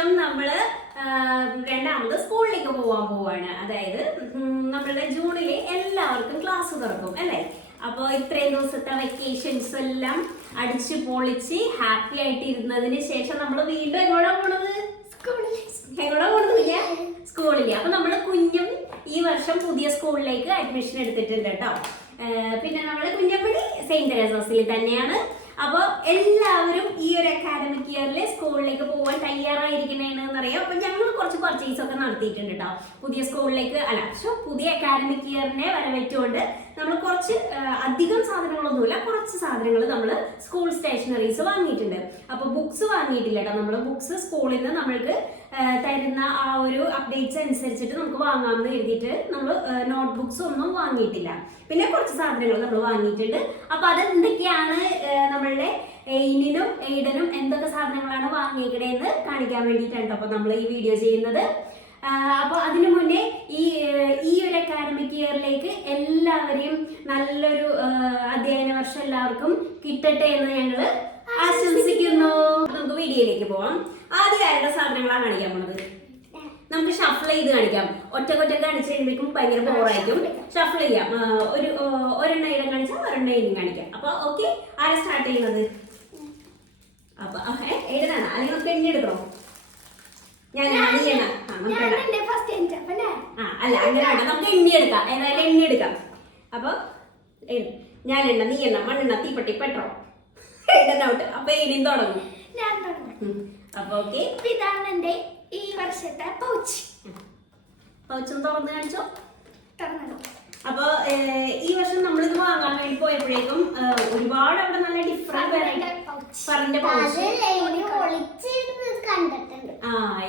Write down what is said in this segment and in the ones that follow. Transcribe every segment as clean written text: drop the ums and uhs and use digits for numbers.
ശേഷം നമ്മള് രണ്ടാമത് സ്കൂളിലേക്ക് പോവാണ്. അതായത് നമ്മളുടെ ജൂണില് എല്ലാവർക്കും ക്ലാസ് തുറക്കും അല്ലേ. അപ്പോൾ ഇത്രയും ദിവസത്തെ വെക്കേഷൻസ് എല്ലാം അടിച്ചു പൊളിച്ച് ഹാപ്പി ആയിട്ട് ഇരുന്നതിന് ശേഷം നമ്മൾ വീണ്ടും എങ്ങോട്ടാ പോണത്? സ്കൂളില്. അപ്പൊ നമ്മള് കുഞ്ഞും ഈ വർഷം പുതിയ സ്കൂളിലേക്ക് അഡ്മിഷൻ എടുത്തിട്ടുണ്ട് കേട്ടോ. പിന്നെ നമ്മള് കുഞ്ഞപ്പള്ളി സെയിന്റ് തെരേസാസിൽ തന്നെയാണ്. അപ്പോൾ എല്ലാവരും ഈ ഒരു അക്കാഡമിക് ഇയറിൽ സ്കൂളിലേക്ക് പോകാൻ തയ്യാറായിരിക്കണേന്ന് അറിയാം. അപ്പൊ ഞങ്ങൾ കുറച്ച് പർച്ചേസ് ഒക്കെ നടത്തിയിട്ടുണ്ട് കേട്ടോ. പുതിയ സ്കൂളിലേക്ക് പുതിയ അക്കാഡമിക് ഇയറിനെ വരവേറ്റുകൊണ്ട് നമ്മൾ കുറച്ച് അധികം സാധനങ്ങളൊന്നുമില്ല, കുറച്ച് സാധനങ്ങൾ നമ്മൾ സ്കൂൾ സ്റ്റേഷനറീസ് വാങ്ങിയിട്ടുണ്ട്. അപ്പൊ ബുക്സ് വാങ്ങിയിട്ടില്ല കേട്ടോ. നമ്മൾ ബുക്സ് സ്കൂളിൽ നിന്ന് നമ്മൾക്ക് തരുന്ന ആ ഒരു അപ്ഡേറ്റ്സ് അനുസരിച്ചിട്ട് നമുക്ക് വാങ്ങാമെന്ന് കരുതിയിട്ട് നമ്മൾ നോട്ട് ബുക്സ് ഒന്നും വാങ്ങിയിട്ടില്ല. പിന്നെ കുറച്ച് സാധനങ്ങൾ നമ്മൾ വാങ്ങിയിട്ടുണ്ട്. അപ്പൊ അതെന്തൊക്കെയാണ് നമ്മളുടെ എയിനും എയ്ഡനും എന്തൊക്കെ സാധനങ്ങളാണ് വാങ്ങിക്കണേന്ന് കാണിക്കാൻ വേണ്ടിയിട്ടാണ് അപ്പൊ നമ്മൾ ഈ വീഡിയോ ചെയ്യുന്നത്. അപ്പൊ അതിനു മുന്നേ ഈ ഒരു അക്കാഡമിക് ഇയറിലേക്ക് എല്ലാവരെയും നല്ലൊരു അധ്യയന വർഷം എല്ലാവർക്കും കിട്ടട്ടെ എന്ന് ഞങ്ങൾ ആശംസിക്കുന്നു. നമുക്ക് വീഡിയോയിലേക്ക് പോവാം. ആദ്യം ആരുടെ സാധനങ്ങളാണ് കാണിക്കാൻ പോണത്? നമുക്ക് ഷഫിൾ ചെയ്ത് കാണിക്കാം. ഒറ്റക്കൊറ്റക്ക് കാണിച്ചു കഴിയുമ്പോഴേക്കും ഭയങ്കര ബോറായിരിക്കും. ഷഫിൾ ചെയ്യാം. ഒരെണ്ണ ഇടം കാണിച്ചാൽ ഒരെണ്ണ ഇനും കാണിക്കാം. അപ്പൊ ഓക്കെ, ആരാ സ്റ്റാർട്ട് ചെയ്യുന്നത്? അപ്പൊ എഴുതണ അല്ലെങ്കിൽ നമുക്ക് എണ്ണി എടുക്കണോ? അല്ല അങ്ങനെ വേണ്ട, നമുക്ക് എണ്ണി എടുക്കാം. ഏതായാലും എണ്ണി എടുക്കാം. അപ്പൊ ഞാൻ എണ്ണ, നീ എണ്ണ, മണ്ണെണ്ണ, തീപ്പെട്ടി, പെട്രോൾ, ഔട്ട്. അപ്പൊ ഇനിയും തുടങ്ങും. അപ്പൊ ഓക്കെ, ഇതാണ് എന്റെ ഈ വർഷത്തെ പൗച്ചും തുറന്ന് കാണിച്ചോ. അപ്പൊ ഈ വർഷം നമ്മളിത് വാങ്ങാൻ വേണ്ടി പോയപ്പോഴേക്കും ഒരുപാട് അവിടെ നല്ല ഡിഫറെന്റ്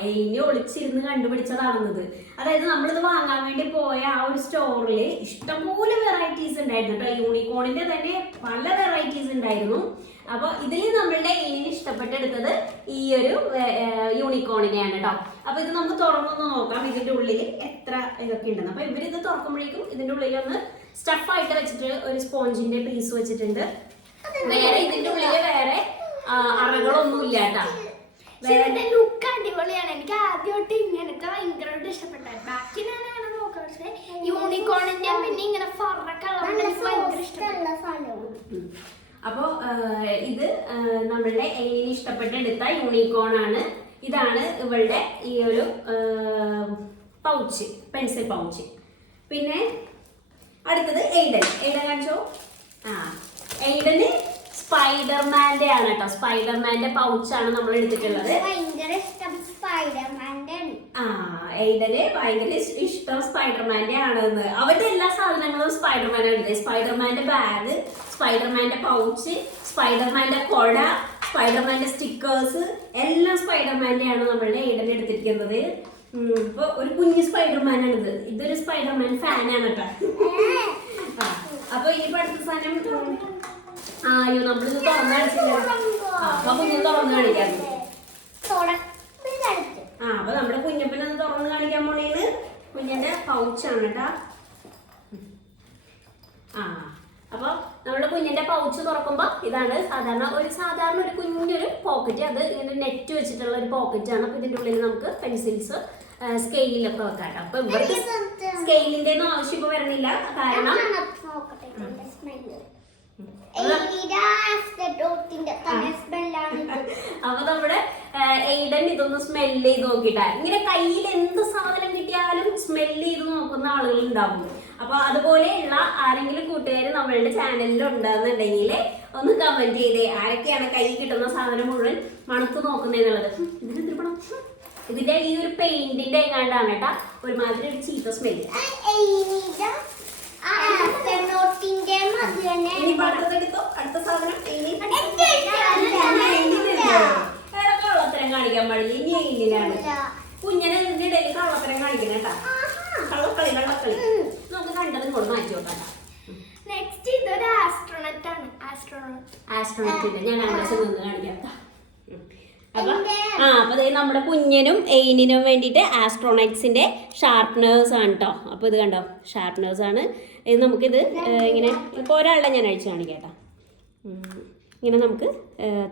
എയിന് ഒളിച്ചിരുന്ന് കണ്ടുപിടിച്ചതാണെന്നത്. അതായത് നമ്മളിത് വാങ്ങാൻ വേണ്ടി പോയ ആ ഒരു സ്റ്റോറില് ഇഷ്ടംപോലെ വെറൈറ്റീസ് ഉണ്ടായിരുന്നു കേട്ടോ. യൂണിക്കോണിന്റെ തന്നെ പല വെറൈറ്റീസ് ഉണ്ടായിരുന്നു. അപ്പൊ ഇതിൽ നമ്മളുടെ എയിന് ഇഷ്ടപ്പെട്ടെടുത്തത് ഈ ഒരു യൂണിക്കോണിനെയാണ് കേട്ടോ. അപ്പൊ ഇത് നമുക്ക് തുറന്നൊന്ന് നോക്കാം ഇതിന്റെ ഉള്ളിൽ എത്ര ഇതൊക്കെ ഉണ്ടെന്ന്. അപ്പൊ ഇവരിത് തുറക്കുമ്പോഴേക്കും ഇതിന്റെ ഉള്ളിൽ ഒന്ന് സ്റ്റഫായിട്ട് വെച്ചിട്ട് ഒരു സ്പോഞ്ചിന്റെ പീസ് വെച്ചിട്ടുണ്ട്. വേറെ ഇതിന്റെ ഉള്ളില് വേറെ അറകളൊന്നും ഇല്ല കേട്ടോ. ലുക്ക് അടിപൊളിയാണ്. എനിക്ക് ആദ്യമായിട്ട് ഇങ്ങനത്തെ ഭയങ്കരമായിട്ട് ഇഷ്ടപ്പെട്ടത്. ബാക്കി ഞാൻ അങ്ങനെ നോക്കാം, പക്ഷെ യൂണിക്കോണിന്റെ പിന്നെ ഇങ്ങനെ ഭയങ്കര ഇഷ്ടമുള്ള സാധനമാണ്. അപ്പോ ഇത് നമ്മളുടെ ഇഷ്ടപ്പെട്ടെടുത്ത യൂണിക്കോൺ ആണ്. ഇതാണ് ഇവളുടെ ഈ ഒരു പൗച്ച്, പെൻസിൽ പൗച്ച്. പിന്നെ അടുത്തത് എയ്ഡൻ കാണിച്ചോ. എയ്ഡന് സ്പൈഡർമാന്റെ ആണ് കേട്ടോ. സ്പൈഡർമാന്റെ പൗച്ചാണ് നമ്മൾ എടുത്തിട്ടുള്ളത്. എയ്ഡന് ഭയങ്കര ഇഷ്ടം സ്പൈഡർമാന്റെ ആണെന്ന്. അവരുടെ എല്ലാ സാധനങ്ങളും സ്പൈഡർമാൻ ആണ്. സ്പൈഡർമാന്റെ ബാഗ്, സ്പൈഡർമാന്റെ പൗച്ച്, സ്പൈഡർമാന്റെ കൊട, സ്പൈഡർമാന്റെ സ്റ്റിക്കേഴ്സ് എല്ലാം സ്പൈഡർമാന്റെ ആണ് നമ്മളുടെ എയ്ഡൻ എടുത്തിരിക്കുന്നത്. ഇപ്പൊ ഒരു കുഞ്ഞു സ്പൈഡർമാനാണിത്. ഇതൊരു സ്പൈഡർമാൻ ഫാനാണ് കേട്ടോ. അപ്പൊ ഈ അടുത്ത സാധനം അയ്യോ നമ്മളിത് തുറന്നു കാണിച്ചില്ല. അപ്പൊ കുഞ്ഞു തുറന്നു കാണിക്കാം. അപ്പൊ നമ്മുടെ കുഞ്ഞപ്പനൊന്ന് തുറന്ന് കാണിക്കാൻ പോണേന്ന്. കുഞ്ഞിന്റെ പൗച്ചാണ് കേട്ടാ. അപ്പൊ നമ്മുടെ കുഞ്ഞിന്റെ പൗച്ച് തുറക്കുമ്പോ ഇതാണ് സാധാരണ ഒരു കുഞ്ഞൊരു പോക്കറ്റ്. അത് ഇങ്ങനെ നെറ്റ് വെച്ചിട്ടുള്ള ഒരു പോക്കറ്റ് ആണ്. അപ്പൊ ഇതിന്റെ ഉള്ളിൽ നമുക്ക് പെൻസിൽസ്, സ്കെയിലൊക്കെ വെക്കാം. അപ്പൊ ഇവർക്ക് സ്കെയിലിന്റെ ഒന്നും ആവശ്യം ഇപ്പൊ വരണില്ല. കാരണം അപ്പൊ നമ്മുടെ എയ്ഡൻ ഇതൊന്ന് സ്മെല് ചെയ്ത് നോക്കിട്ടാ. ഇങ്ങനെ കയ്യിൽ എന്ത് സാധനം കിട്ടിയാലും സ്മെല് ചെയ്ത് നോക്കുന്ന ആളുകൾ ഉണ്ടാവും. അപ്പൊ അതുപോലെയുള്ള ആരെങ്കിലും കൂട്ടുകാർ നമ്മളുടെ ചാനലിൽ ഉണ്ടെന്നുണ്ടെങ്കിൽ ഒന്ന് കമന്റ് ചെയ്തേ. ആരൊക്കെയാണ് കൈ കിട്ടുന്ന സാധനം മുഴുവൻ മണത്ത് നോക്കുന്നതെന്നുള്ളത്. ഇതിനെന്തിരിപ്പണം? ഇതിന്റെ ഈ ഒരു പെയിന്റിന്റെ എങ്ങാണ്ടാണ് കേട്ടാ ഒരുമാതിരി ഒരു ചീത്ത സ്മെല്ല്. അടുത്ത സാധനം കള്ളത്തരം കാണിക്കാൻ പാടില്ല. ഇനി എങ്ങനെയാണ് കുഞ്ഞനെ ഇതിന്റെ ഇടയിൽ കള്ളത്തരം കാണിക്കണം കേട്ടാ. കള്ളക്കളി നമുക്ക് കണ്ടത് കൊണ്ട് മാറ്റി നോക്കാം. ആസ്ട്രോണറ്റിന്റെ ഞാൻ അങ്ങനെ നിന്ന് കാണിക്കാം. അപ്പൊ നമ്മുടെ കുഞ്ഞിനും എയിനും വേണ്ടിയിട്ട് ആസ്ട്രോണറ്റ്സിന്റെ ഷാർപ്നേഴ്സ് ആണ് കേട്ടോ. അപ്പൊ ഇത് കണ്ടോ, ഷാർപ്നേഴ്സ് ആണ് ഇത്. നമുക്കിത് ഇങ്ങനെ ഇപ്പൊ ഒരാളുടെ ഞാൻ അഴിച്ചു കാണിക്കാം കേട്ടോ. ഇങ്ങനെ നമുക്ക്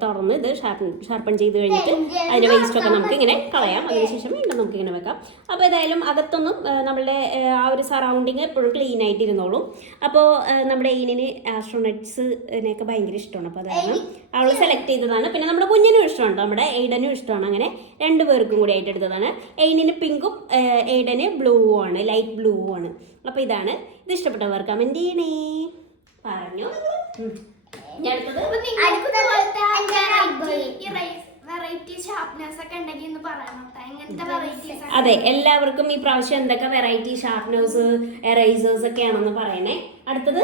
തുറന്ന് ഇത് ഷാർപ്പൺ ചെയ്ത് കഴിഞ്ഞിട്ട് അതിൻ്റെ വേസ്റ്റൊക്കെ നമുക്ക് ഇങ്ങനെ കളയാം. അതിനുശേഷം വീണ്ടും നമുക്ക് ഇങ്ങനെ വെക്കാം. അപ്പോൾ ഏതായാലും അകത്തൊന്നും നമ്മളുടെ ആ ഒരു സറൗണ്ടിങ് എപ്പോഴും ക്ലീൻ ആയിട്ട് ഇരുന്നോളും. അപ്പോൾ നമ്മുടെ എയിനിന് ആസ്ട്രോണറ്റ്സിനെയൊക്കെ ഭയങ്കര ഇഷ്ടമാണ്. അപ്പോൾ അതായത് അവൾ സെലക്ട് ചെയ്തതാണ്. പിന്നെ നമ്മുടെ കുഞ്ഞിനും ഇഷ്ടമാണ്, നമ്മുടെ എയ്ഡനും ഇഷ്ടമാണ്. അങ്ങനെ 2 പേർക്കും കൂടി ആയിട്ട് എടുത്തതാണ്. എയിനിന് പിങ്കും എയ്ഡന് ബ്ലൂവും ആണ്, ലൈറ്റ് ബ്ലൂവും ആണ്. അപ്പോൾ ഇതാണ്. ഇത് ഇഷ്ടപ്പെട്ടവർ കമൻറ്റ് ചെയ്യണേ. പറഞ്ഞു അതെ, എല്ലാവർക്കും ഈ പ്രാവശ്യം എന്തൊക്കെ വെറൈറ്റി ഷാർപ്നേഴ്സ് എറൈസേഴ്സ് ഒക്കെ ആണെന്ന് പറയണേ. അടുത്തത്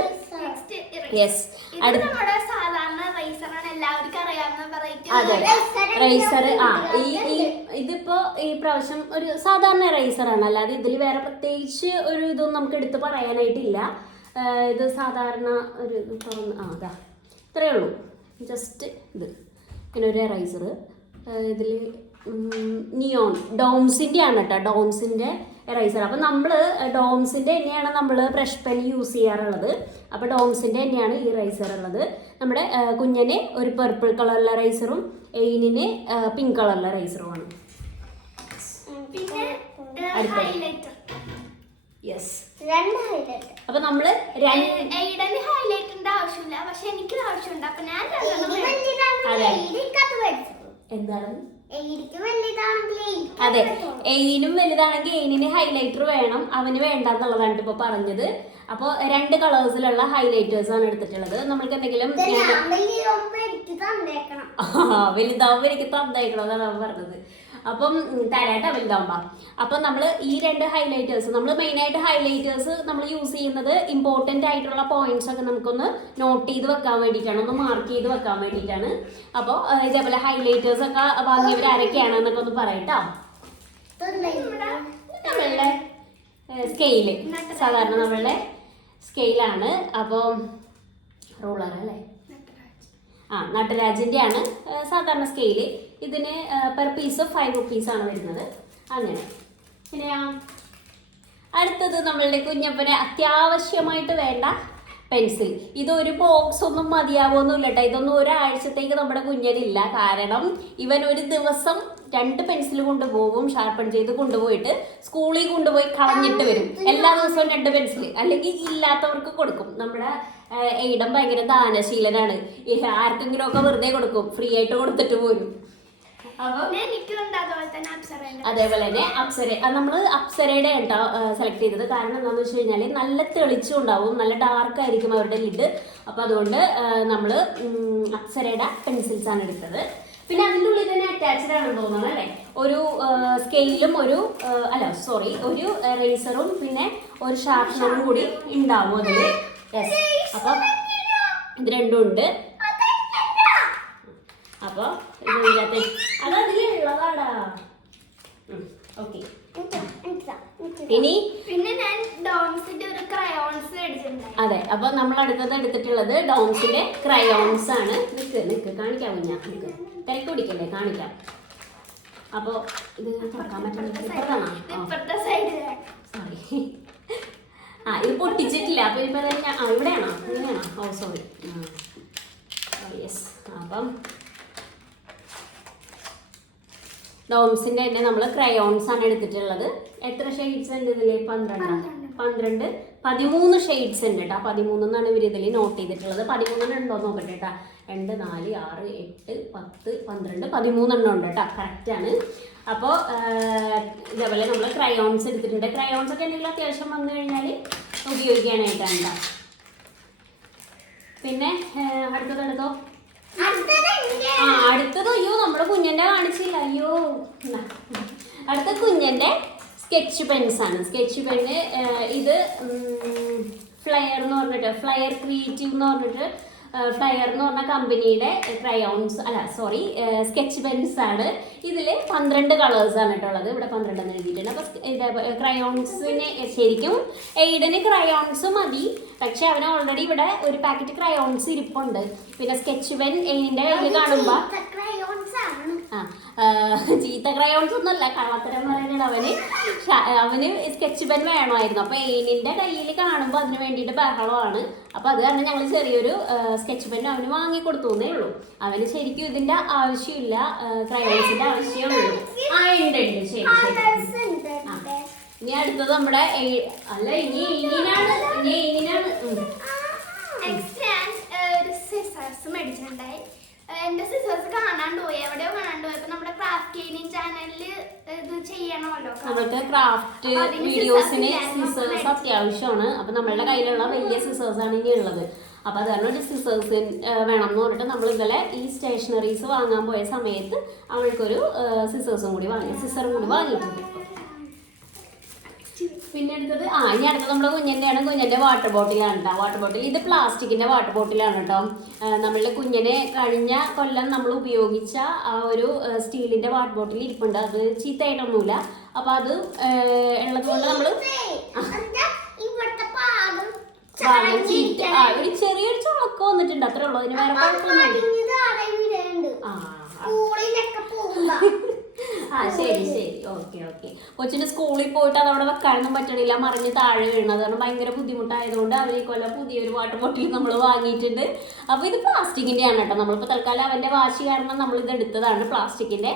റൈസർ. ഇതിപ്പോ ഈ പ്രാവശ്യം ഒരു സാധാരണ റൈസർ ആണ്, അല്ലാതെ ഇതിൽ വേറെ പ്രത്യേകിച്ച് ഒരു ഇതൊന്നും നമുക്ക് എടുത്ത് പറയാനായിട്ടില്ല. ഇത് സാധാരണ ഒരു ഇത് തുറന്ന് അതാ ഇത്രയേ ഉള്ളൂ. ജസ്റ്റ് ഇത് പിന്നെ ഒരു എറൈസർ. ഇതിൽ നിയോൺ ഡോംസിൻ്റെ ആണ് കേട്ടോ, ഡോംസിൻ്റെ എറൈസർ. അപ്പോൾ നമ്മൾ ഡോംസിൻ്റെ തന്നെയാണ് നമ്മൾ ബ്രഷ് പെൻ യൂസ് ചെയ്യാറുള്ളത്. അപ്പോൾ ഡോംസിൻ്റെ തന്നെയാണ് ഈ റൈസർ ഉള്ളത്. നമ്മുടെ കുഞ്ഞിന് ഒരു പർപ്പിൾ കളറുള്ള റൈസറും എയിനിന് പിങ്ക് കളറുള്ള റൈസറുമാണ്. യെസ്, അപ്പൊ നമ്മള് എന്താണ് അതെ, എയിനും വലുതാണെങ്കിൽ എയിനിന് ഹൈലൈറ്റർ വേണം, അവന് വേണ്ടെന്നുള്ളതാണ് ഇപ്പൊ പറഞ്ഞത്. അപ്പോൾ 2 കളേഴ്സിലുള്ള ഹൈലൈറ്റേഴ്സ് ആണ് എടുത്തിട്ടുള്ളത്. നമ്മൾക്ക് എന്തെങ്കിലും വലുതാവുമ്പോ എനിക്ക് തന്നേക്കണം എന്നാണ് അവൻ പറഞ്ഞത്. അപ്പം തരാട്ട വലുതാവുമ്പോ. അപ്പം നമ്മൾ ഈ 2 ഹൈലൈറ്റേഴ്സ്, നമ്മൾ മെയിനായിട്ട് ഹൈലൈറ്റേഴ്സ് നമ്മൾ യൂസ് ചെയ്യുന്നത് ഇമ്പോർട്ടൻ്റ് ആയിട്ടുള്ള പോയിന്റ്സ് ഒക്കെ നമുക്കൊന്ന് നോട്ട് ചെയ്ത് വെക്കാൻ വേണ്ടിയിട്ടാണ്, ഒന്ന് മാർക്ക് ചെയ്ത് വെക്കാൻ വേണ്ടിയിട്ടാണ്. അപ്പോൾ ഇതേപോലെ ഹൈലൈറ്റേഴ്സ് ഒക്കെ വാങ്ങിയവർ ആരൊക്കെയാണെന്നൊക്കെ ഒന്ന് പറയട്ടോ. നമ്മളുടെ സ്കെയില് സാധാരണ നമ്മളുടെ സ്കെയിലാണ്. അപ്പോൾ റൂളർ അല്ലേ, നട്ടരാജിൻ്റെ ആണ് സാധാരണ സ്കെയില്. ഇതിന് പെർ പീസ് 5 റുപ്പീസാണ് വരുന്നത്. അങ്ങനെ പിന്നെ അടുത്തത് നമ്മളുടെ കുഞ്ഞപ്പന് അത്യാവശ്യമായിട്ട് വേണ്ട പെൻസിൽ. ഇതൊരു ബോക്സ് ഒന്നും മതിയാവുമൊന്നുമില്ല കേട്ടോ. ഇതൊന്നും ഒരാഴ്ചത്തേക്ക് നമ്മുടെ കുഞ്ഞിനില്ല. കാരണം ഇവൻ ഒരു ദിവസം 2 പെൻസിൽ കൊണ്ടുപോകും, ഷാർപ്പൺ ചെയ്ത് കൊണ്ടുപോയിട്ട് സ്കൂളിൽ കൊണ്ടുപോയി കളഞ്ഞിട്ട് വരും. എല്ലാ ദിവസവും 2 പെൻസിൽ, അല്ലെങ്കിൽ ഇല്ലാത്തവർക്ക് കൊടുക്കും. നമ്മുടെ എയ്ഡൻ ഭയങ്കര ദാനശീലനാണ്. ആർക്കെങ്കിലും ഒക്കെ വെറുതെ കൊടുക്കും, ഫ്രീ ആയിട്ട് കൊടുത്തിട്ട് പോരും. അതേപോലെ തന്നെ അപ്സര, നമ്മൾ അപ്സരയുടെ കേട്ടോ സെലക്ട് ചെയ്തത്. കാരണം എന്താണെന്ന് വെച്ച് കഴിഞ്ഞാൽ നല്ല തെളിച്ചും ഉണ്ടാവും, നല്ല ഡാർക്ക് ആയിരിക്കും അവരുടെ ലിഡ്. അപ്പോൾ അതുകൊണ്ട് നമ്മൾ അപ്സരയുടെ പെൻസിൽസ് ആണ് എടുത്തത്. പിന്നെ അതിൻ്റെ ഉള്ളിൽ തന്നെ അറ്റാച്ച്ഡ് ആണെന്ന് തോന്നുന്നത് അല്ലേ, ഒരു സ്കെയിലും ഒരു ഒരു റേസറും പിന്നെ ഒരു ഷാർപ്പനറും കൂടി ഉണ്ടാവും അതിൽ. യെസ്, അപ്പം ഇത് രണ്ടും ഉണ്ട്. അപ്പോൾ ഇതിനകത്ത് അത് അതിലുള്ളതാടാ. ഓക്കെ, ഇനി പിന്നെ ഞാൻ ഡോംസിന്റെ ഒരു ക്രയോൺസ് മേടിച്ചിട്ടുണ്ട്. അതെ, അപ്പൊ നമ്മൾ അടുത്തത് എടുത്തിട്ടുള്ളത് ഡോംസിന്റെ ക്രയോൺസ് ആണ്. നിക്ക് കാണിക്കാമോ? ഞാൻ തിരക്ക് പിടിക്കല്ലേ, കാണിക്കാം. അപ്പൊ ഇത് തുറക്കാൻ പറ്റുന്ന സോറി, ഇത് പൊട്ടിച്ചിട്ടില്ല. അപ്പൊ ഇപ്പൊ ഇവിടെയാണോ ഇങ്ങനെയാണോ? ഓ സോറി, യെസ്. അപ്പം ഡോംസിന്റെ തന്നെ നമ്മൾ ക്രയോൺസ് ആണ് എടുത്തിട്ടുള്ളത്. എത്ര ഷെയ്ഡ്സ് ഉണ്ട് ഇതിൽ? 13 ഷെയ്ഡ്സ് ഉണ്ട് കേട്ടോ. 13 എന്നാണ് ഇവർ ഇതിൽ നോട്ട് ചെയ്തിട്ടുള്ളത്. 13 ഉണ്ടോ നോക്കട്ടെ കേട്ടോ. 2, 4, 6, 8, 10, 12, 13 ഉണ്ട് കേട്ടോ. കറക്റ്റാണ്. അപ്പോൾ ഇതേപോലെ നമ്മൾ ക്രയോൺസ് എടുത്തിട്ടുണ്ട്. ക്രയോൺസ് ഒക്കെ എന്തെങ്കിലും അത്യാവശ്യം വന്നു കഴിഞ്ഞാൽ ഉപയോഗിക്കാനായിട്ടാണ് കേട്ടോ. പിന്നെ അടുത്തതെടുത്തോ. അടുത്തത് അയ്യോ നമ്മുടെ കുഞ്ഞന്റെ കാണിച്ചില്ല. അയ്യോ, അടുത്ത കുഞ്ഞന്റെ സ്കെച്ച് പെൻസ് ആണ്. സ്കെച്ച് പെന്ന് ഇത് ഫ്ലയർ എന്ന് പറഞ്ഞിട്ട്, ഫ്ലയർ ക്രിയേറ്റീവ് എന്ന് പറഞ്ഞിട്ട്, ഫ്ലയർ എന്ന് പറഞ്ഞ കമ്പനിയുടെ ക്രയോൺസ് സ്കെച്ച് പെൻസ് ആണ്. ഇതിൽ 12 കളേഴ്സാണ് കേട്ടുള്ളത്. ഇവിടെ 12 എന്ന് എഴുതിയിട്ടുണ്ട്. അപ്പോൾ ക്രയോൺസിന് ശരിക്കും എയ്ഡന് ക്രയോൺസ് മതി, പക്ഷെ അവന് ഓൾറെഡി ഇവിടെ ഒരു പാക്കറ്റ് ക്രയോൺസ് ഇരിപ്പുണ്ട്. പിന്നെ സ്കെച്ച് പെൻ എയ്ഡിൻ്റെ കയ്യിൽ കാണുമ്പോൾ ചീത്ത ക്രയോൺസ് ഒന്നുമല്ല, കള്ളത്തരം പറയുന്നത്. അവന് സ്കെച്ച് പെൻ വേണമായിരുന്നു. അപ്പൊ എയിനിന്റെ കയ്യിൽ കാണുമ്പോൾ അതിന് വേണ്ടിയിട്ട് ബഹളമാണ്. അപ്പൊ അത് കാരണം ഞങ്ങൾ ചെറിയൊരു സ്കെച്ച് പെൻ അവന് വാങ്ങിക്കൊടുത്തേ ഉള്ളൂ. അവന് ശരിക്കും ഇതിന്റെ ആവശ്യമില്ല, ക്രയോൺസിന്റെ ആവശ്യമുള്ളൂ. ഉണ്ട് ശരി ശരി. ഇനി അടുത്തത് നമ്മുടെ അല്ല ഇനി എയിനാണ്. മേടിച്ചിട്ടുണ്ടായി. എന്റെ സിസേഴ്സ് കാണാണ്ട് പോയി, എവിടെയോ കാണാണ്ട് പോയി. അപ്പൊ നമ്മുടെ ക്രാഫ്റ്റ് ഗെയിമിംഗ് ചാനലില് ഇത് ചെയ്യണമല്ലോ. നമുക്ക് ക്രാഫ്റ്റ് വീഡിയോസിന് സിസേഴ്സ് അത്യാവശ്യമാണ്. അപ്പൊ നമ്മളുടെ കയ്യിലുള്ള വലിയ സിസേഴ്സ് ആണ് ഇനി ഉള്ളത്. അപ്പൊ അത് കാരണം ഒരു സിസേഴ്സ് വേണം എന്ന് പറഞ്ഞിട്ട് നമ്മൾ ഇന്നലെ ഈ സ്റ്റേഷനറീസ് വാങ്ങാൻ പോയ സമയത്ത് അവൾക്കൊരു സിസറും കൂടി വാങ്ങിയിട്ടുണ്ട്. പിന്നെ അടുത്തത് ഇനി അടുത്തത് നമ്മുടെ കുഞ്ഞിന്റെ വാട്ടർ ബോട്ടിലാണ് കേട്ടോ. വാട്ടർ ബോട്ടിൽ ഇത് പ്ലാസ്റ്റിക്കിന്റെ വാട്ടർ ബോട്ടിലാണ് കേട്ടോ. നമ്മളുടെ കുഞ്ഞിനെ കഴിഞ്ഞ കൊല്ലം നമ്മൾ ഉപയോഗിച്ച ആ ഒരു സ്റ്റീലിന്റെ വാട്ടർ ബോട്ടിൽ ഇരിപ്പുണ്ട്. അത് ചീത്തയായിട്ടൊന്നുമില്ല. അപ്പൊ അത് ഉള്ളത് കൊണ്ട് നമ്മള് ഒരു ചെറിയൊരു ചുളക്കം വന്നിട്ടുണ്ട്, അത്രേ ഉള്ളൂ. അതിന് വേറെ കുഴപ്പമൊന്നുമില്ല. ശരി ശരി, ഓക്കെ ഓക്കെ. കൊച്ചിന് സ്കൂളിൽ പോയിട്ട് അത് അവിടെ വെക്കാനൊന്നും പറ്റണില്ല, മറിഞ്ഞ് താഴെ വീഴുന്നത് കാരണം ഭയങ്കര ബുദ്ധിമുട്ടായതുകൊണ്ട് അവരെ കൊല്ലം പുതിയൊരു വാട്ടർ ബോട്ടിൽ നമ്മൾ വാങ്ങിയിട്ടുണ്ട്. അപ്പൊ ഇത് പ്ലാസ്റ്റിക്കിന്റെ ആണ് കേട്ടോ. നമ്മളിപ്പോ തൽക്കാലം അവന്റെ വാശി കാരണം നമ്മൾ ഇത് എടുത്തതാണ് പ്ലാസ്റ്റിക്കിന്റെ.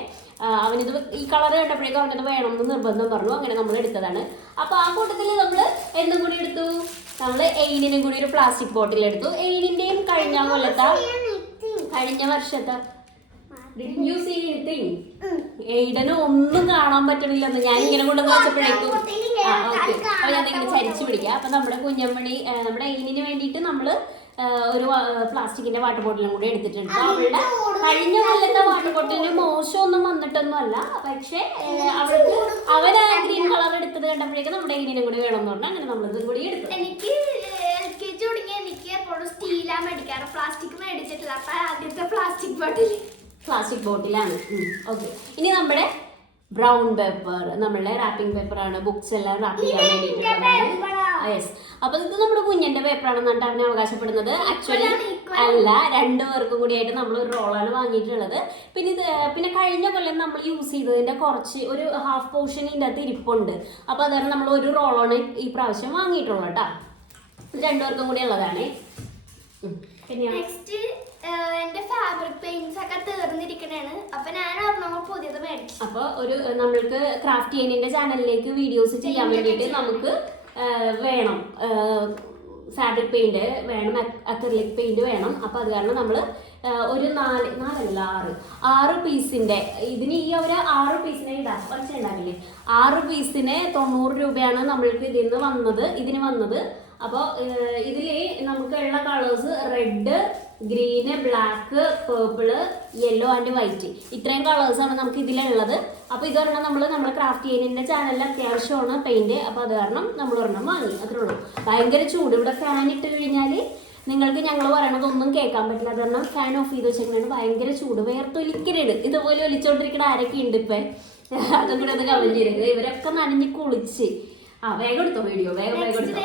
അവനിത് ഈ കളർ കണ്ടപ്പോഴേക്കും അവനത് വേണമെന്ന് നിർബന്ധം പറഞ്ഞു, അങ്ങനെ നമ്മൾ എടുത്തതാണ്. അപ്പൊ ആ കൂട്ടത്തിൽ നമ്മൾ എന്തും കൂടി എടുത്തു, നമ്മൾ എയിനിനും കൂടി ഒരു പ്ലാസ്റ്റിക് ബോട്ടിൽ എടുത്തു. എയിനിന്റെയും കഴിഞ്ഞ വർഷത്തെ എയ്ഡന് ഒന്നും കാണാൻ പറ്റണില്ലെന്ന് ഞാൻ ഇങ്ങനെ കൊണ്ടുവന്ന് വെച്ചപ്പോഴേക്കും ഓക്കെ. അപ്പൊ ഞാനിങ്ങനെ ചരിച്ചു പിടിക്കാം. അപ്പൊ നമ്മുടെ കുഞ്ഞമ്മണി നമ്മുടെ എയിനിന് വേണ്ടിയിട്ട് നമ്മള് ഒരു പ്ലാസ്റ്റിക്കിന്റെ വാട്ടർ ബോട്ടിലും കൂടി എടുത്തിട്ടുണ്ട്. അവളുടെ കഴിഞ്ഞ കൊല്ലത്തെ വാട്ടർ ബോട്ടിലിന് മോശമൊന്നും വന്നിട്ടൊന്നും അല്ല, പക്ഷെ അവൾക്ക് അവന് ഗ്രീൻ കളർ എടുത്തത് കണ്ടപ്പോഴേക്കും നമ്മുടെ എയിനിനും കൂടി വേണമെന്ന് പറഞ്ഞാൽ അങ്ങനെ നമ്മളിതും കൂടി എടുത്തു. എനിക്ക് എപ്പോഴും സ്റ്റീലാ മേടിക്കാറ്, പ്ലാസ്റ്റിക് മേടിച്ചിട്ടില്ല. അപ്പൊ ആദ്യത്തെ പ്ലാസ്റ്റിക് ബോട്ടിലാണ്. ഓക്കെ. ഇനി നമ്മുടെ ബ്രൗൺ പേപ്പർ, നമ്മളുടെ റാപ്പിംഗ് പേപ്പറാണ്. ബുക്സ് എല്ലാം റാപ്പ് ചെയ്യാൻ വേണ്ടിയിട്ടുള്ളതാണ്. യെസ്. അപ്പൊ ഇത് നമ്മുടെ കുഞ്ഞിന്റെ പേപ്പറാണെന്നാണ് അവന് അവകാശപ്പെടുന്നത്. ആക്ച്വലി അല്ല, 2 പേർക്കും കൂടിയായിട്ട് നമ്മൾ ഒരു റോളാണ് വാങ്ങിയിട്ടുള്ളത്. പിന്നെ കഴിഞ്ഞ കൊല്ലം നമ്മൾ യൂസ് ചെയ്തതിന്റെ കുറച്ച് ഒരു ഹാഫ് പോർഷൻ ഇതിൻ്റെ അകത്ത് ഇരിപ്പുണ്ട്. അപ്പൊ അതാണ് നമ്മൾ ഒരു റോളാണ് ഈ പ്രാവശ്യം വാങ്ങിയിട്ടുള്ളത് കേട്ടോ. 2 പേർക്കും കൂടി ഉള്ളതാണ്. നെക്സ്റ്റ് എന്റെ ഫാബ്രിക് പെയിന്റ്സ് ഒക്കെ തീർന്നിരിക്കണേണ്. അപ്പൊ ഞാൻ ഒരെണ്ണം പുതിയത് മേടിച്ചു. അപ്പൊ ഒരു നമ്മൾക്ക് ക്രാഫ്റ്റ് ഗെയിമിന്റെ ചാനലിലേക്ക് വീഡിയോസ് ചെയ്യാൻ വേണ്ടിയിട്ട് നമുക്ക് വേണം ഫാബ്രിക് പെയിന്റ് വേണം, അക്രിലിക് പെയിന്റ് വേണം. അപ്പൊ അത് കാരണം നമ്മൾ ഒരു 6 പീസിന്റെ ഇതിന് ഈ ഒരു 6 പീസിനെ ഉണ്ടാക്കില്ലേ, 6 പീസിന് 90 രൂപയാണ് നമ്മൾക്ക് ഇതിന് വന്നത്. അപ്പോൾ ഇതിൽ നമുക്കുള്ള colours red, green, black, purple, yellow and white, ഇത്രയും കളേഴ്സാണ് നമുക്ക് ഇതിലുള്ളത്. അപ്പോൾ ഇത് പറഞ്ഞാൽ നമ്മുടെ ക്രാഫ്റ്റ് ഗെയിമിന്റെ ചാനലിൽ അത്യാവശ്യമാണ് പെയിന്റ്. അപ്പോൾ അത് കാരണം നമ്മൾ ഒരെണ്ണം വാങ്ങി, അത്രേ ഉള്ളൂ. ഭയങ്കര ചൂട്, ഇവിടെ ഫാൻ ഇട്ട് കഴിഞ്ഞാൽ നിങ്ങൾക്ക് ഞങ്ങൾ പറയണതൊന്നും കേൾക്കാൻ പറ്റില്ല. അത് കാരണം ഫാൻ ഓഫ് ചെയ്ത് വെച്ചിട്ടുണ്ടെങ്കിൽ ഭയങ്കര ചൂട്, വേർത്തൊലിക്കരുത്. ഇതുപോലെ ഒലിച്ചോണ്ടിരിക്കുന്ന ആരൊക്കെ ഉണ്ട് ഇപ്പം, അതും കൂടെ അത് കമന്റ് ചെയ്തത്. ഇവരൊക്കെ നനഞ്ഞ് കുളിച്ച് വേഗം എടുത്തോ വീഡിയോ, വേഗം എടുത്തോ.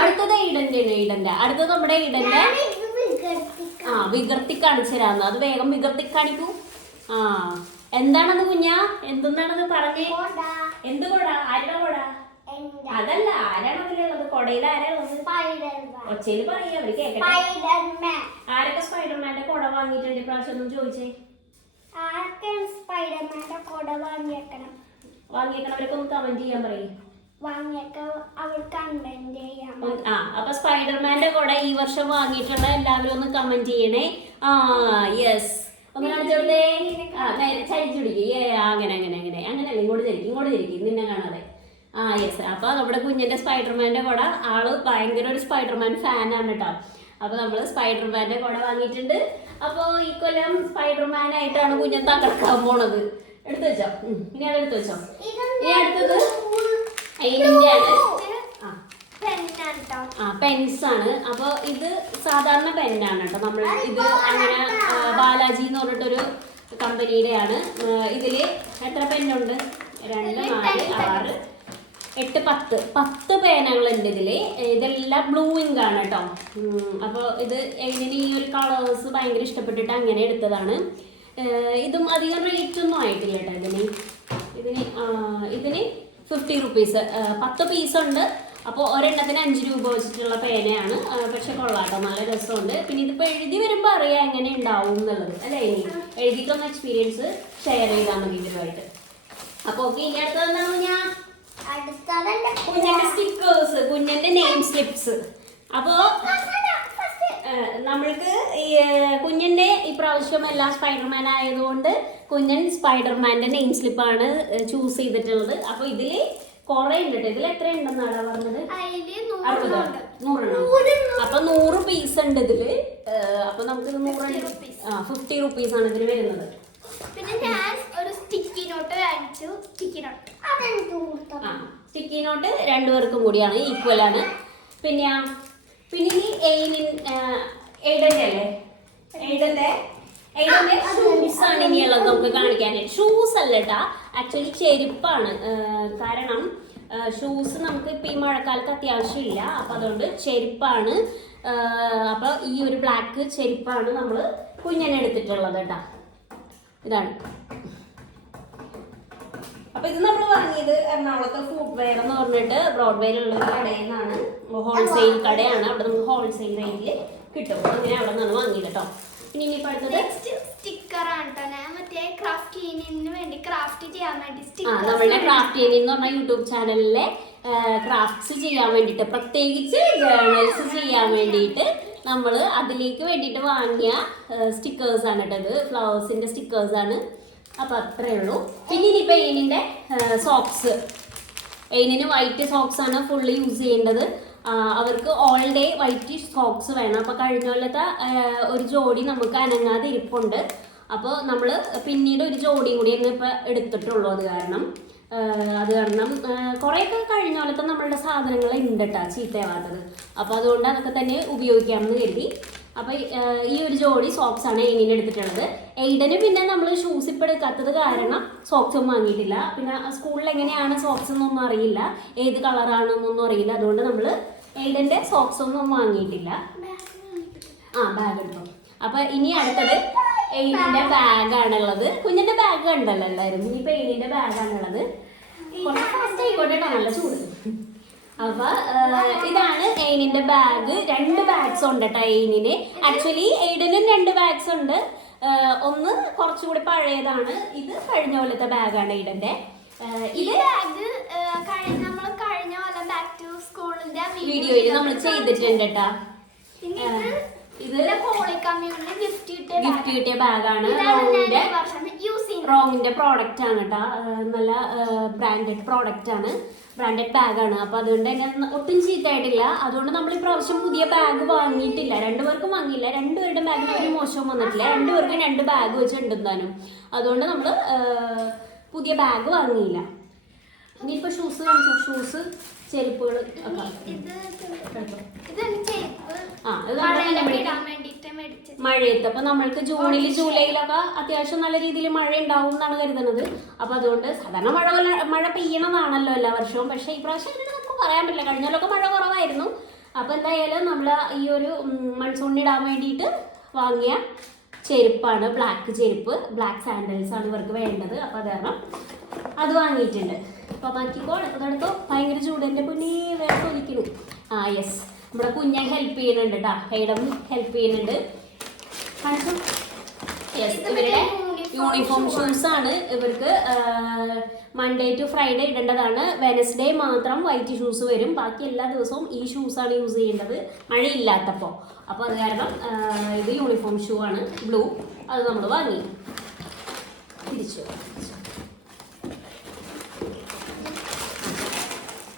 അടുത്തത് ഈഡന്റെ അടുത്തത് നമ്മുടെ ഈഡന്റെ വികർത്തി കാണിച്ചു തരാന്ന്. അത് വേഗം വികർത്തി കാണിക്കൂ. എന്താണത് കുഞ്ഞാ, എന്തെന്നാണത് പറഞ്ഞേ? എന്ത് കൊട? ആരുടെ കൊട? അതല്ല, ആരാണതിലുള്ളത്? കൊടയിൽ ആരാണുള്ളത്? ഒച്ചയില് പറയാ, അവര് കേക്കട്ടെ. ആരൊക്കെ സ്പൈഡർമാന്റെ കൊട വാങ്ങിയിട്ടുണ്ട് ഇപ്രാവശ്യം? ഒന്നും ചോദിച്ചേ. സ്പൈഡർമാന്റെ കൊട വാങ്ങിയേക്കണവരൊക്കെ ഒന്ന് കമന്റ് ചെയ്യാൻ പറയും. അപ്പൊ സ്പൈഡർമാന്റെ കൂടെ ഈ വർഷം വാങ്ങിയിട്ടുള്ള എല്ലാവരും ഒന്ന് കമന്റ് ചെയ്യണേ. യെസ്, ഒന്ന് കാണിച്ചോടേ. ചരിച്ചു പിടിക്കേ. അങ്ങനെയല്ല, ഇങ്ങോട്ട് തിരിക്കും നിന്നെ കാണാതെ. യെസ്. അപ്പൊ നമ്മുടെ കുഞ്ഞിന്റെ സ്പൈഡർമാന്റെ കൂടെ ആള് ഭയങ്കര ഒരു സ്പൈഡർമാൻ ഫാനാണ് കേട്ടോ. അപ്പൊ നമ്മള് സ്പൈഡർമാന്റെ കൂടെ വാങ്ങിയിട്ടുണ്ട്. അപ്പൊ ഈ കൊല്ലം സ്പൈഡർമാൻ ആയിട്ടാണ് കുഞ്ഞൻ തകർക്കാൻ പോണത്. എടുത്തു വെച്ചോ. ഇനി അത് എടുത്തു വെച്ചോ. ഇനി അടുത്തത് പെൻസാണ്. അപ്പൊ ഇത് സാധാരണ പെന്നാണ് കേട്ടോ. നമ്മൾ ഇത് അങ്ങനെ ബാലാജി എന്ന് പറഞ്ഞിട്ടൊരു കമ്പനിയുടെയാണ്. ഇതില് എത്ര പെന്നുണ്ട്? 2, 4, 6, 8, 10 പേനകളുണ്ട് ഇതില്. ഇതെല്ലാം ബ്ലൂ ഇങ്ക് ആണ് കേട്ടോ. അപ്പോൾ ഇത് ഇതിന് ഈ ഒരു കളേഴ്സ് ഭയങ്കര ഇഷ്ടപ്പെട്ടിട്ട് അങ്ങനെ എടുത്തതാണ്. ഇതും അധികം റേറ്റ് ഒന്നും ആയിട്ടില്ല കേട്ടോ ഇതിന് 50 റുപ്പീസ് 10 പീസ് ഉണ്ട്. അപ്പോൾ ഒരെണ്ണത്തിന് 5 രൂപ വെച്ചിട്ടുള്ള പേനയാണ്. പക്ഷെ കൊള്ളാട്ടോ, നല്ല രസമുണ്ട്. പിന്നെ ഇതിപ്പോൾ എഴുതി വരുമ്പോൾ അറിയാം എങ്ങനെ ഉണ്ടാവും എന്നുള്ളത് അല്ലേ. ഇനി എഴുതിയിട്ടൊന്ന് എക്സ്പീരിയൻസ് ഷെയർ ചെയ്താൽ മതി ഇതിലുമായിട്ട്. അപ്പോൾ ഓക്കെ, ഇനി അടുത്തതെന്താണ് ഞാൻ കുഞ്ഞിന്റെ സ്റ്റിക്കേഴ്സ്, കുഞ്ഞിന്റെ നെയിം സ്ലിപ്സ്. അപ്പോൾ നമ്മൾക്ക് ഈ കുഞ്ഞിന്റെ ഇപ്രാവശ്യം എല്ലാം സ്പൈഡർമാൻ ആയതുകൊണ്ട് കുഞ്ഞൻ സ്പൈഡർമാന്റെ നെയിം സ്ലിപ്പാണ് ചൂസ് ചെയ്തിട്ടുള്ളത്. അപ്പോൾ ഇതിൽ കുറെ ഉണ്ട്. ഇതിൽ എത്ര ഉണ്ടെന്നാണ് പറഞ്ഞത്? 100. അപ്പൊ 100 പീസ് ഉണ്ട് ഇതില്. അപ്പൊ നമുക്ക് 50 റുപ്പീസ് ആണ് ഇതിന് വരുന്നത്. പിന്നെ ഞാൻ ഒരു സ്റ്റിക്കി നോട്ട് വാങ്ങിച്ചു. സ്റ്റിക്കി നോട്ട് രണ്ടുപേർക്കും കൂടിയാണ്, ഈക്വൽ ആണ്. പിന്നെ ഇനി എയ്ഡന്റെ അല്ലേ, എയ്ഡന്റെ ഷൂസ് ആണ് ഇനിയുള്ളത് നമുക്ക് കാണിക്കാൻ. ഷൂസ് അല്ല കേട്ടാ, ആക്ച്വലി ചെരുപ്പാണ്. കാരണം ഷൂസ് നമുക്ക് ഇപ്പം ഈ മഴക്കാലത്ത് അത്യാവശ്യമില്ല. അപ്പം അതുകൊണ്ട് ചെരുപ്പാണ്. അപ്പം ഈ ഒരു ബ്ലാക്ക് ചെരുപ്പാണ് നമ്മൾ കുഞ്ഞനെ എടുത്തിട്ടുള്ളത് കേട്ടാ. ഇതാണ്. അപ്പൊ ഇത് നമ്മൾ വാങ്ങിയത് എറണാകുളത്തെ ഫുഡ് വെയർ എന്ന് പറഞ്ഞിട്ട് ബ്രോഡ്വേയിലുള്ള ഒരു കടയിൽ നിന്നാണ്. ഹോൾസെയിൽ കടയാണ്. അവിടെ നമുക്ക് ഹോൾസെയിൽ റേറ്റിൽ കിട്ടും. അങ്ങനെ അവിടെ നിന്നാണ് വാങ്ങിയത് കേട്ടോ. പിന്നെ ഇനിയിപ്പോൾ അടുത്തത് സ്റ്റിക്കറാണ് കേട്ടോ. ഞാൻ മറ്റേ ക്രാഫ്റ്റ് വേണ്ടി ക്രാഫ്റ്റ് ചെയ്യാൻ വേണ്ടി നമ്മളുടെ ക്രാഫ്റ്റ് എന്ന് പറഞ്ഞ യൂട്യൂബ് ചാനലിലെ ക്രാഫ്റ്റ്സ് ചെയ്യാൻ വേണ്ടിയിട്ട്, പ്രത്യേകിച്ച് ജേർണൽസ് ചെയ്യാൻ വേണ്ടിയിട്ട് നമ്മൾ അതിലേക്ക് വേണ്ടിയിട്ട് വാങ്ങിയ സ്റ്റിക്കേഴ്സ് ആണ് കേട്ടോ. ഇത് ഫ്ലവേഴ്സിന്റെ സ്റ്റിക്കേഴ്സ് ആണ്. അപ്പൊ അത്രേ ഉള്ളൂ. പിന്നെ ഇനിയിപ്പോൾ എയിനിന്റെ സോക്സ്, എയിനിന് വൈറ്റ് സോക്സ് ആണ് ഫുള്ള് യൂസ് ചെയ്യേണ്ടത്. അവർക്ക് ഓൾ ഡേ വൈറ്റ് സോക്സ് വേണം. അപ്പോൾ കഴിഞ്ഞ കൊല്ലത്തെ ഒരു ജോഡി നമുക്ക് അനങ്ങാതെ ഇരിപ്പുണ്ട്. അപ്പോൾ നമ്മൾ പിന്നീട് ഒരു ജോഡിയും കൂടി ഒന്ന് ഇപ്പോൾ എടുത്തിട്ടുള്ളൂ. അത് കാരണം കുറേയൊക്കെ കഴിഞ്ഞ പോലത്തെ നമ്മളുടെ സാധനങ്ങൾ ഉണ്ട് കേട്ടോ, ചീത്തയാവാത്തത്. അപ്പോൾ അതുകൊണ്ട് അതൊക്കെ തന്നെ ഉപയോഗിക്കാമെന്ന് കരുതി. അപ്പോൾ ഈ ഒരു ജോഡി സോക്സ് ആണ് എയിനിന് എടുത്തിട്ടുള്ളത്. എയ്ഡന് പിന്നെ നമ്മൾ ഷൂസ് ഇപ്പോൾ എടുക്കാത്തത് കാരണം സോക്സ് ഒന്നും വാങ്ങിയിട്ടില്ല. പിന്നെ സ്കൂളിൽ എങ്ങനെയാണ് സോക്സ് എന്നൊന്നും അറിയില്ല, ഏത് കളറാണെന്നൊന്നും അറിയില്ല. അതുകൊണ്ട് നമ്മൾ എയ്ഡന്റെ സോക്സ് ഒന്നും വാങ്ങിയിട്ടില്ല. ബാഗ് എടുത്തു. അപ്പൊ ഇനി അടുത്തത് എയിനിന്റെ ബാഗാണുള്ളത്. കുഞ്ഞിന്റെ ബാഗ് കണ്ടല്ലോ എല്ലാവരും. ഇനിയിപ്പോൾ എയിനിന്റെ ബാഗാണുള്ളത്. കുറച്ച് ഫാസ്റ്റ് ആയിക്കോട്ടെ കേട്ടോ, നല്ല ചൂട്. അപ്പൊ ഇതാണ് എയിനിന്റെ ബാഗ്. 2 ബാഗ്സ് ഉണ്ട് കേട്ടോ എയിനിന്. ആക്ച്വലി എയ്ഡനും 2 ബാഗ്സ് ഉണ്ട്. ഒന്ന് കുറച്ചുകൂടി പഴയതാണ്. ഇത് കഴിഞ്ഞ പോലത്തെ ബാഗാണ് എയ്ഡന്റെ. ഇത് നമ്മൾ കഴിഞ്ഞ പോലെ ബാക്ക് ടു സ്കൂളിന്റെ വീഡിയോയിൽ നമ്മൾ ചെയ്തിട്ടുണ്ട് കേട്ടാ. ഇത് ഗിഫ്റ്റ് കിട്ടിയ ബാഗാണ്. റോങ്ങിന്റെ പ്രോഡക്റ്റ് ആണ് കേട്ടാ. നല്ല ബ്രാൻഡഡ് പ്രോഡക്റ്റ് ആണ്, ബ്രാൻഡഡ് ബാഗാണ്. അപ്പൊ അതുകൊണ്ട് തന്നെ ഒട്ടും ചീത്തയായിട്ടില്ല. അതുകൊണ്ട് നമ്മൾ ഇപ്രാവശ്യം പുതിയ ബാഗ് വാങ്ങിയിട്ടില്ല. 2 പേർക്കും വാങ്ങിയില്ല. 2 പേരുടെ ബാഗിന് ഒരു മോശം വന്നിട്ടില്ല. 2 പേർക്കും 2 ബാഗ് വെച്ചിട്ടുണ്ടാനും. അതുകൊണ്ട് നമ്മൾ പുതിയ ബാഗ് വാങ്ങിയില്ല. ഇനിയിപ്പോ ഷൂസ് കാണിച്ചോ. ഷൂസ്, ചെരുപ്പുകൾ മഴയത്ത്. അപ്പൊ നമ്മൾക്ക് ജൂണിൽ ജൂലൈയിലൊക്കെ അത്യാവശ്യം നല്ല രീതിയിൽ മഴ ഉണ്ടാവും എന്നാണ് കരുതുന്നത്. അപ്പൊ അതുകൊണ്ട് സാധാരണ മഴ പെയ്യണതാണല്ലോ എല്ലാ വർഷവും. പക്ഷെ ഈ പ്രാവശ്യം നമുക്ക് പറയാൻ പറ്റില്ല. കഴിഞ്ഞാലൊക്കെ മഴ കുറവായിരുന്നു. അപ്പൊ എന്തായാലും നമ്മൾ ഈ ഒരു മൺസൂണിന് ഇടാൻ വേണ്ടിയിട്ട് വാങ്ങിയ ചെരുപ്പാണ്, ബ്ലാക്ക് ചെരുപ്പ്. ബ്ലാക്ക് സാൻഡൽസ് ആണ് ഇവർക്ക് വേണ്ടത്. അപ്പൊ അത് കാരണം അത് വാങ്ങിയിട്ടുണ്ട്. അപ്പൊ ബാക്കിക്കോ അടുത്തടുത്തോ. ഭയങ്കര ചൂടിന്റെ പൊന്നേ വേറെ ചോദിക്കുന്നു. യെസ്, നമ്മുടെ കുഞ്ഞൻ ഹെൽപ്പ് ചെയ്യുന്നുണ്ട് കേട്ടോ. ഹൈഡം ഹെൽപ്പ് ചെയ്യുന്നുണ്ട്. യെസ്, ഇവരുടെ യൂണിഫോം ഷൂസ് ആണ്. ഇവർക്ക് മൺഡേ ടു ഫ്രൈഡേ ഇടേണ്ടതാണ്. വെനസ്ഡേ മാത്രം വൈറ്റ് ഷൂസ് വരും. ബാക്കി എല്ലാ ദിവസവും ഈ ഷൂസാണ് യൂസ് ചെയ്യേണ്ടത് മഴയില്ലാത്തപ്പോൾ. അപ്പോൾ അത് കാരണം ഇത് യൂണിഫോം ഷൂ ആണ്, ബ്ലൂ. അത് നമ്മൾ വാങ്ങി തിരിച്ചു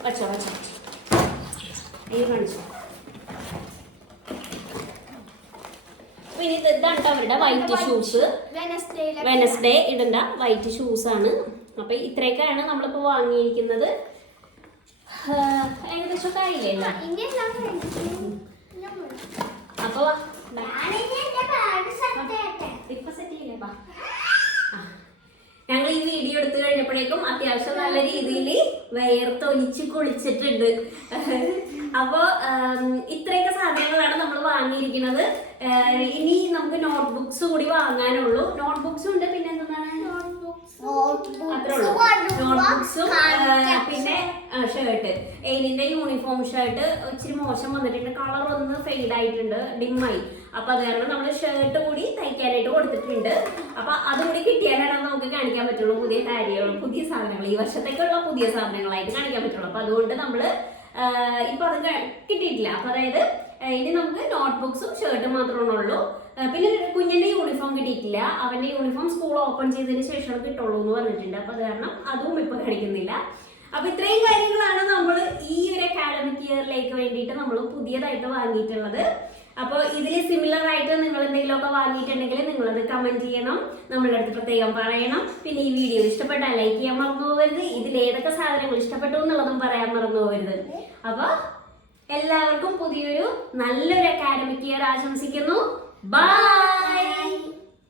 വച്ചോ കാണിച്ചു. പിന്നെ ഇതാണ് അവരുടെ വൈറ്റ് ഷൂസ്. വെനസ്ഡേ ഇടേണ്ട വൈറ്റ് ഷൂസ് ആണ്. അപ്പൊ ഇത്രയൊക്കെയാണ് നമ്മളിപ്പോ വാങ്ങിയിരിക്കുന്നത്. ഏകദേശം കാര്യമില്ല. അപ്പൊ ഇപ്പൊ സെറ്റ് ചെയ്യില്ലേപ്പാ. ഞങ്ങൾ ഈ വീഡിയോ എടുത്തു കഴിഞ്ഞപ്പോഴേക്കും അത്യാവശ്യം നല്ല രീതിയിൽ വേർത്തൊലിച്ച് കുളിച്ചിട്ടുണ്ട്. അപ്പോൾ ഇത്രയൊക്കെ സാധനങ്ങളാണ് നമ്മൾ വാങ്ങിയിരിക്കുന്നത്. ഇനി നമുക്ക് നോട്ട്ബുക്സ് കൂടി വാങ്ങാനുള്ളൂ. നോട്ട്ബുക്സും ഉണ്ട്, പിന്നെ എന്താണ് അത്രേ ഉള്ളൂ. നോട്ട്ബുക്സും പിന്നെ ഷർട്ട്. എയിലിന്റെ യൂണിഫോം ഷർട്ട് ഇച്ചിരി മോശം വന്നിട്ടുണ്ട്, കളർ ഒന്ന് ഫെയ്ഡ് ആയിട്ടുണ്ട്, ഡിമ്മായി. അപ്പൊ അത് കാരണം നമ്മൾ ഷർട്ട് കൂടി തയ്ക്കാനായിട്ട് കൊടുത്തിട്ടുണ്ട്. അപ്പൊ അതുകൂടി കിട്ടിയാലാണ് നമുക്ക് കാണിക്കാൻ പറ്റുള്ളൂ പുതിയ കാര്യങ്ങൾ, പുതിയ സാധനങ്ങൾ, ഈ വർഷത്തേക്കുള്ള പുതിയ സാധനങ്ങളായിട്ട് കാണിക്കാൻ പറ്റുള്ളൂ. അപ്പൊ അതുകൊണ്ട് നമ്മള് ഇപ്പൊ അത് കിട്ടിയിട്ടില്ല. അപ്പൊ അതായത് ഇനി നമുക്ക് നോട്ട്ബുക്സും ഷർട്ടും മാത്രമേ ഉള്ളൂ. പിന്നെ കുഞ്ഞിന്റെ യൂണിഫോം കിട്ടിയിട്ടില്ല. അവന്റെ യൂണിഫോം സ്കൂൾ ഓപ്പൺ ചെയ്തതിന് ശേഷം കിട്ടുള്ളൂ എന്ന് പറഞ്ഞിട്ടുണ്ട്. അപ്പൊ അത് കാരണം അതും ഇപ്പൊ കഴിക്കുന്നില്ല. അപ്പൊ ഇത്രയും കാര്യങ്ങളാണ് നമ്മൾ ഈ ഒരു അക്കാഡമിക് ഇയറിലേക്ക് വേണ്ടിയിട്ട് നമ്മൾ പുതിയതായിട്ട് വാങ്ങിയിട്ടുള്ളത്. അപ്പോൾ ഇതിൽ സിമിലർ ആയിട്ട് നിങ്ങൾ എന്തെങ്കിലുമൊക്കെ വാങ്ങിയിട്ടുണ്ടെങ്കിൽ നിങ്ങളത് കമന്റ് ചെയ്യണം, നമ്മളുടെ അടുത്ത് പ്രത്യേകം പറയണം. പിന്നെ ഈ വീഡിയോ ഇഷ്ടപ്പെട്ടാൽ ലൈക്ക് ചെയ്യാൻ മറന്നു പോകരുത്. ഇതിൽ ഏതൊക്കെ സാധനങ്ങൾ ഇഷ്ടപ്പെട്ടു എന്നുള്ളതും പറയാൻ മറന്നു പോകരുത്. അപ്പൊ എല്ലാവർക്കും പുതിയൊരു നല്ലൊരു അക്കാഡമിക് ഇയർ ആശംസിക്കുന്നു. ബൈ.